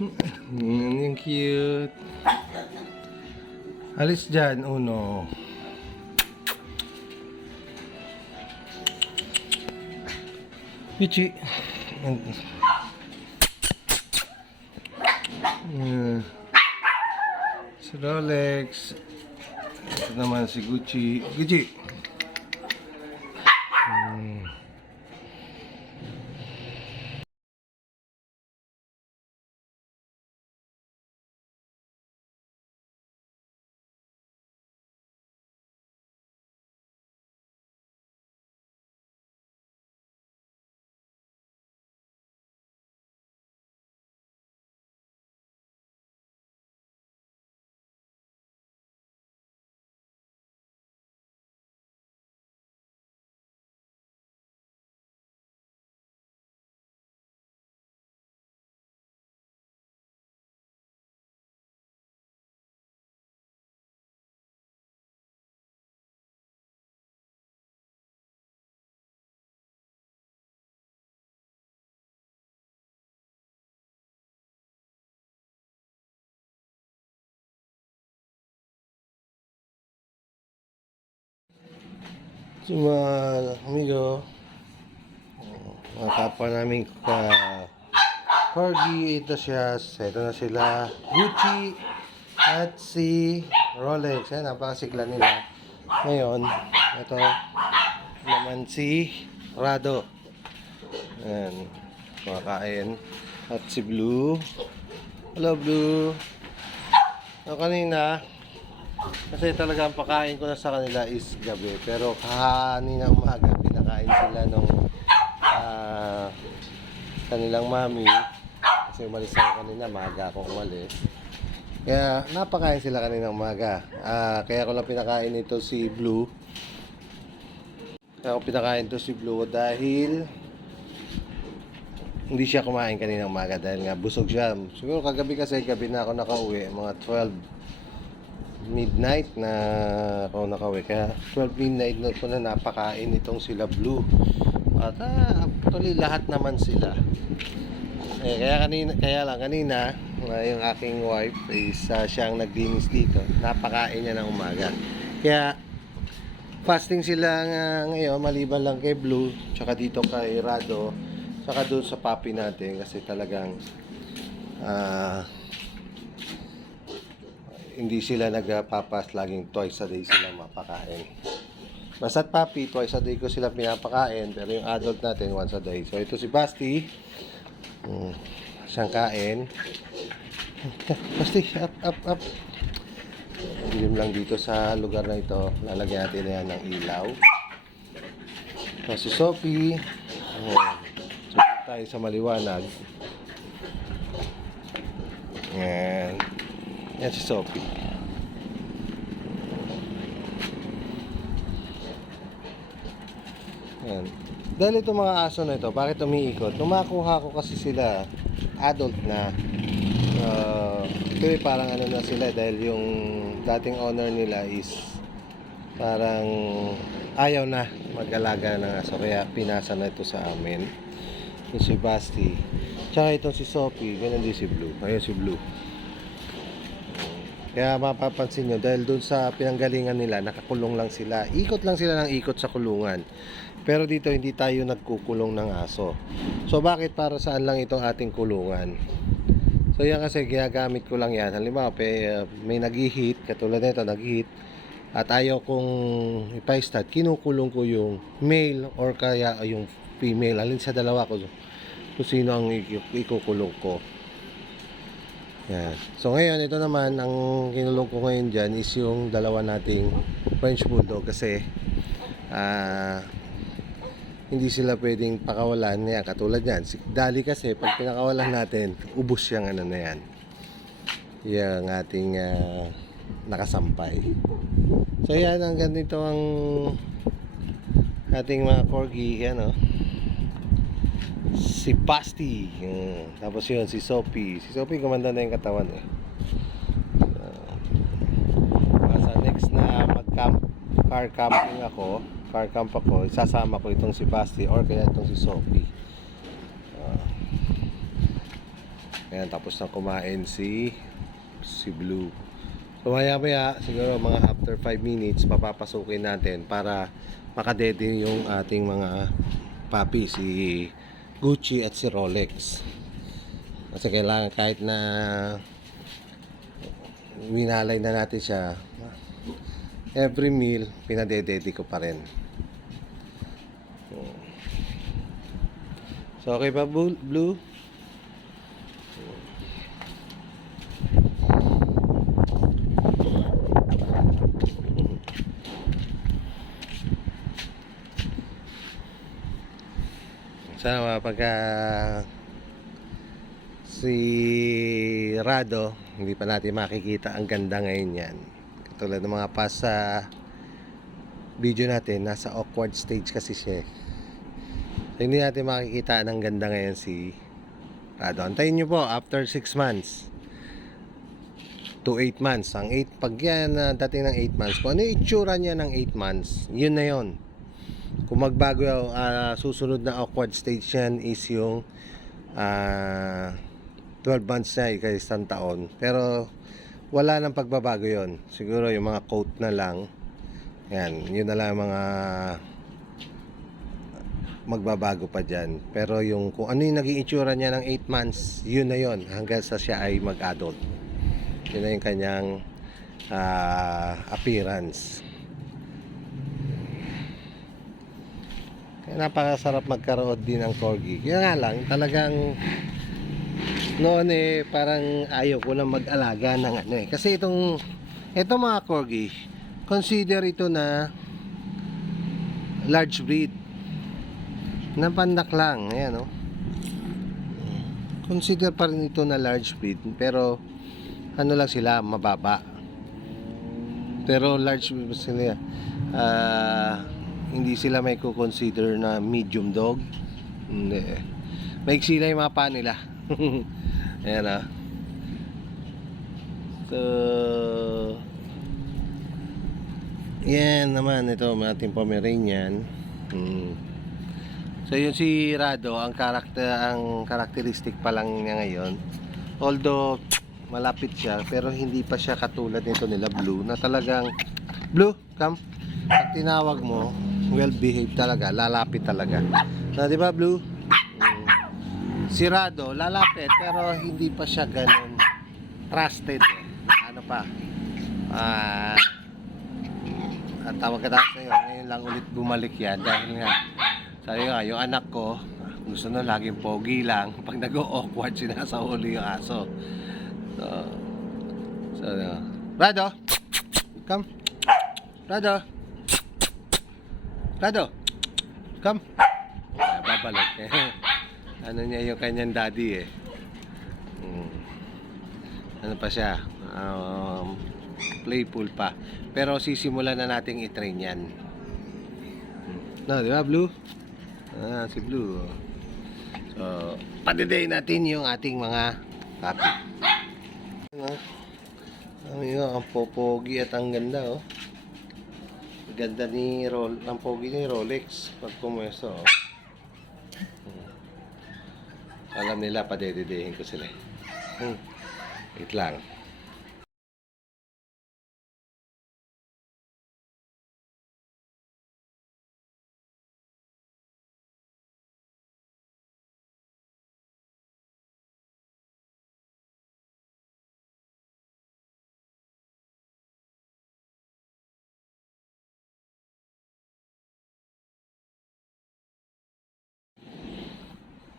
Yung cute. Alis dyan, Uno. Pichi. Si Rolex. Ito naman si Gucci. Gucci. So mga amigo, mga kapwa namin Corgi, ito siya, ito na sila, Gucci at si Rolex. Yan, napakasigla nila. Ngayon, ito naman si Rado. Ayan, kumakain. At si Blue. Hello, Blue. So, kanina, kasi talaga ang pakain ko na sa kanila is gabi. Pero kanina umaga, pinakain sila nung kanilang mami. Kasi umalis ako kanina, maaga akong umalis. Kaya napakain sila kanina umaga. Kaya ko lang pinakain ito si Blue. Kaya ko pinakain ito si Blue dahil hindi siya kumain kanina umaga dahil nga busog siya. Siguro kagabi kasi gabi na ako nakauwi, mga 12 midnight na ako nakauwi. Kaya 12 midnight na ko na napakain itong sila Blue. At actually lahat naman sila. Kaya lang kanina yung aking wife is siyang naglinis dito. Napakain niya ng umaga. Kaya fasting sila ngayon maliban lang kay Blue, tsaka dito kay Rado, tsaka doon sa puppy natin kasi talagang hindi sila nagpapas, laging twice a day sila mapakain. Basta't puppy, twice a day ko sila pinapakain, pero yung adult natin once a day. So ito si Basti, siyang kain. Basti, up. Dilim lang dito sa lugar na ito. Lalagyan natin na yan ng ilaw. So si Sophie, so tayo sa maliwanag. Yan si Sophie. Yan. Dahil itong mga aso na ito, bakit umiikot? Nung makuha ko kasi sila, adult na. Ito parang ano na sila dahil yung dating owner nila is parang ayaw na mag-alaga ng aso. Kaya pinasa na ito sa amin. Yung si Basti. Tsaka itong si Sophie, ganun din si Blue. Ayun si Blue. Kaya mapapansin nyo, dahil dun sa pinanggalingan nila, nakakulong lang sila. Ikot lang sila ng ikot sa kulungan. Pero dito, hindi tayo nagkukulong ng aso. So, bakit para saan lang itong ating kulungan? So, yan kasi, ginagamit ko lang yan. Halimbawa, may nag-hit, katulad nito, nag-hit. At ayaw kong ipa-start, kinukulong ko yung male or kaya yung female. Alin sa dalawa ko, kung sino ang ikukulong ko. Yan. So ngayon, ito naman, ang kinulong ko ngayon dyan is yung dalawa nating French Bulldog kasi hindi sila pwedeng pakawalan. Yan, katulad yan. Si Dali kasi, pag pinakawalan natin, ubos yung ano na yan. Yung ating nakasampay. So yan, ang ganito ang ating mga corgi. Yan, si Basti. Tapos yun, si Sophie. Si Sophie, gumanda na yung katawan eh. Sa next na car camping ako, isasama ko itong si Basti or kaya itong si Sophie. Ayan, tapos na kumain si Blue. So maya siguro mga after 5 minutes papapasukin natin para makadede yung ating mga puppy, si Gucci at si Rolex. Kasi kailangan kahit na minalay na natin siya, every meal pinadedede ko pa rin. So okay ba Blue? Sana pagka si Rado hindi pa natin makikita ang ganda ngayon yan, katulad ng mga past sa video natin, nasa awkward stage kasi siya. So, hindi natin makikita ng ganda ngayon si Rado. Antayin nyo po after 6 months to 8 months. Ang 8, pag yan dating ng 8 months, kung ano yung itsura niya ng 8 months, yun na yun. Kung magbago susunod na awkward stage yan is yung 12 months na kay isang taon. Pero wala nang pagbabago yon. Siguro yung mga coat na lang. Yan, yun na lang mga magbabago pa dyan. Pero yung kung ano yung naging itsura niya ng 8 months, yun na yun hanggang sa siya ay mag-adult. Yun na yung kanyang appearance. Kaya napakasarap magkaroon din ng corgi. Kaya nga lang, talagang noon parang ayaw ko lang mag-alaga ng ano kasi itong mga corgi, consider ito na large breed na pandak lang. Ayan, consider pa rin ito na large breed, pero ano lang sila, mababa. Pero large breed sila, hindi sila may consider na medium dog. Hindi. Maiksi lang yung mga paa nila. Ayan So yan naman, ito ating Pomeranian. So yun si Rado, ang karakteristik pa lang niya ngayon. Although malapit siya, pero hindi pa siya katulad nito nila Blue, na talagang Blue, come. Pag tinawag mo, well behaved talaga, lalapit talaga. So, di ba Blue? Si Rado, lalapit, pero hindi pa siya ganun trusted. Ano pa? At tawag ka ngayon lang ulit bumalik yan dahil nga, sabi nga, yung anak ko gusto na laging pogi lang. Pag nag-awkward, sinasahuli yung aso. So Rado, come. Rado, come. Babalik. Ano niya yung kanyang daddy ano pa siya, playful pa, pero sisimulan na nating i-train yan. No, di ba Blue? Si Blue. So padiday natin yung ating mga puppy. Ang popogi at ang ganda ganda ni ang pogi ni Rolex pag pumwesto alam nila padededehin ko sila. Wait lang.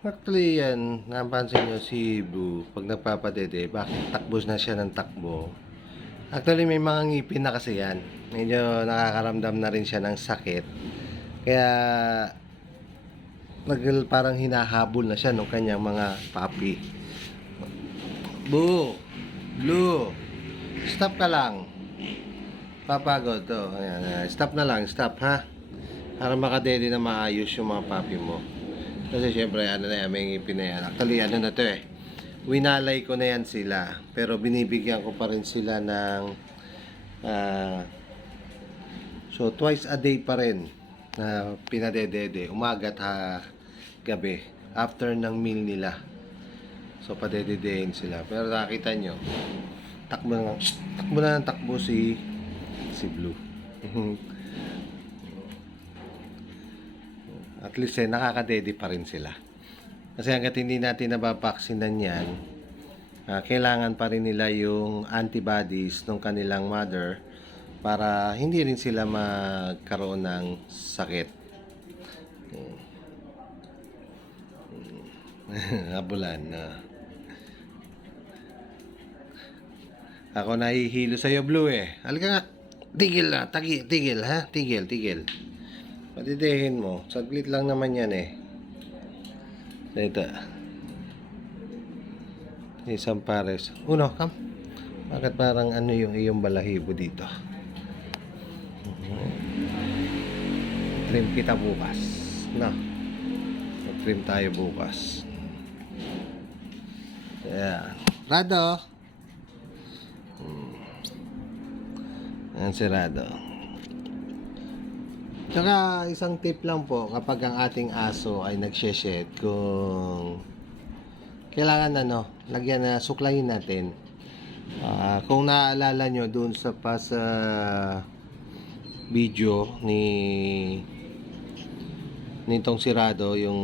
Actually yan, napansin nyo si Blue, pag nagpapadede, bakit takbos na siya ng takbo. Actually may mga ngipin na kasi yan. Medyo nakakaramdam na rin siya ng sakit. Kaya parang hinahabol na siya ng kanyang mga puppy. Blue, stop ka lang. Papagod to. Ayan, stop na lang, stop ha. Para makadede na maayos yung mga puppy mo. Kasi syempre ano na yan, may ngipin na yan. Actually ano na to winalay ko na yan sila, pero binibigyan ko pa rin sila ng so twice a day pa rin na pinadedede, umaga at gabi after ng meal nila. So, padededehin sila. Pero nakita nyo, takbo na ng takbo si Blue. At least nakakadede pa rin sila. Kasi hanggat hindi natin nababaksinan yan, kailangan pa rin nila yung antibodies ng kanilang mother para hindi rin sila magkaroon ng sakit. Abulan na. Ako nahihilo sa'yo, Blue eh. Halika nga. Tigil na. Tigil ha. Tigil. Patidehin mo. Saglit lang naman yan eh. Ito. Isang pares. Uno, come. Bakit parang ano yung iyong balahibo dito? Trim kita bukas. No. Trim tayo bukas. Ayan. Rado. Ayan si Rado. Tsaka isang tip lang po kapag ang ating aso ay nagshe-shed, kung kailangan lagyan na suklayin natin. Kung naaalala nyo dun sa video nitong si Rado, yung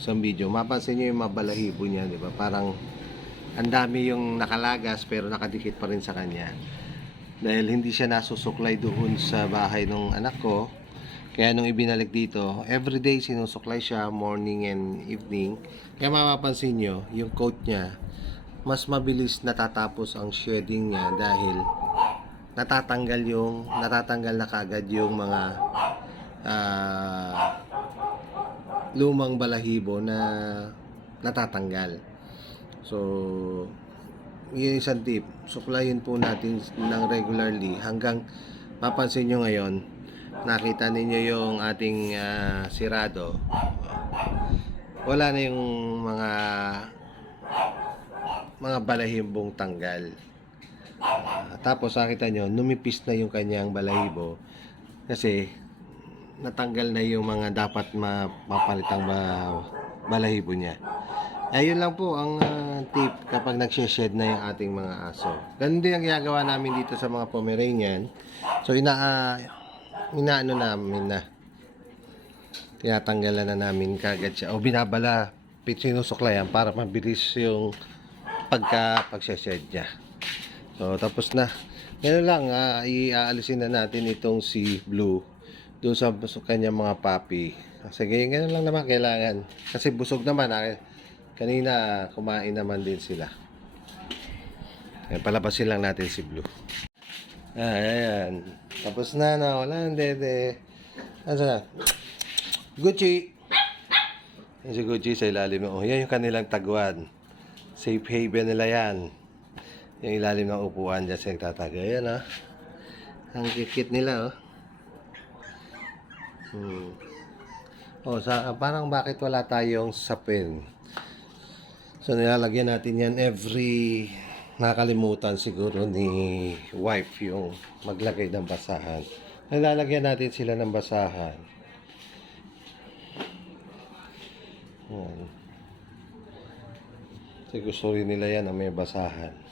isang video, mapansin nyo yung mabalahibo niya, di ba? Parang ang dami yung nakalagas pero nakadikit pa rin sa kanya. Dahil hindi siya nasusuklay doon sa bahay ng anak ko. Kaya nung ibinalik dito, everyday sinusuklay siya, morning and evening. Kaya mapapansin nyo, yung coat niya, mas mabilis natatapos ang shedding niya dahil natatanggal na kagad yung mga lumang balahibo na natatanggal. So, yun isang tip. Suklayin po natin ng regularly hanggang mapansin nyo ngayon, nakita ninyo yung ating sirado. Wala na yung mga balahibong tanggal. Tapos nakita nyo, numipis na yung kanyang balahibo kasi natanggal na yung mga dapat mapalitang balahibo niya. Ayun lang po ang tip kapag nagshe-shed na yung ating mga aso. Ganun din ang ginagawa namin dito sa mga Pomeranian. So inaano namin na tinatanggalan na namin kagad siya o binabala, sinusuklayan para mabilis yung pag-shed niya. So tapos na. Ngayon lang, iaalisin na natin itong si Blue doon sa kanyang mga puppy. Kasi ganyan lang naman kailangan. Kasi busog naman. Kanina kumain naman din sila. Ayan, palabasin lang natin si Blue. Ayan. Tapos na. Wala nang dede. Ano na? Gucci. Yan si Gucci sa ilalim. Yan yung kanilang taguan. Safe haven nila yan. Yung ilalim ng upuan dyan sa nagtatago. Ayan ang kikit nila parang bakit wala tayong sapin. So nilalagyan natin yan every, nakalimutan siguro ni wife yung maglagay ng basahan. Nilalagyan natin sila ng basahan. Kasi gusto rin nila yan na may basahan.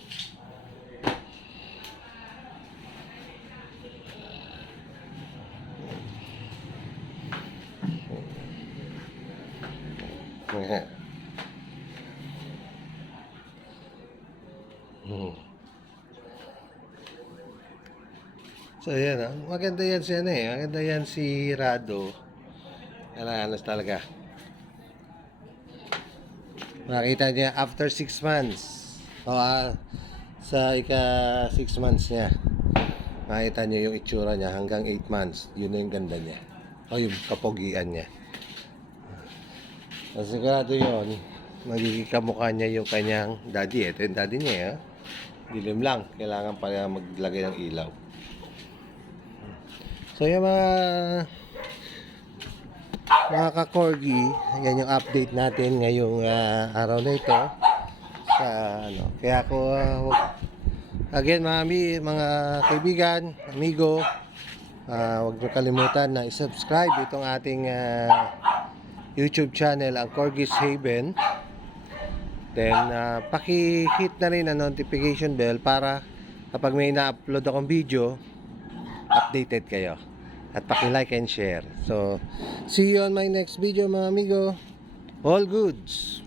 So yan maganda yan maganda yan si Rado. Kailangan talaga makita niya after 6 months sa ika 6 months niya, makita niyo yung itsura niya hanggang 8 months. Yun na yung ganda niya yung kapogian niya. Sigurado yun, magiging kamukha niya yung kanyang daddy. Ito yung daddy niya dilim lang, kailangan pa maglagay ng ilaw. So yung mga ka-corgi, yan yung update natin ngayong araw na ito sa kaya ako again mga kaibigan, amigo, huwag niyo kalimutan na i-subscribe itong ating YouTube channel, ang Corgis Haven. Then, paki-hit na rin ang notification bell para kapag may na-upload akong video, updated kayo. At paki-like and share. So, see you on my next video mga amigo. All goods!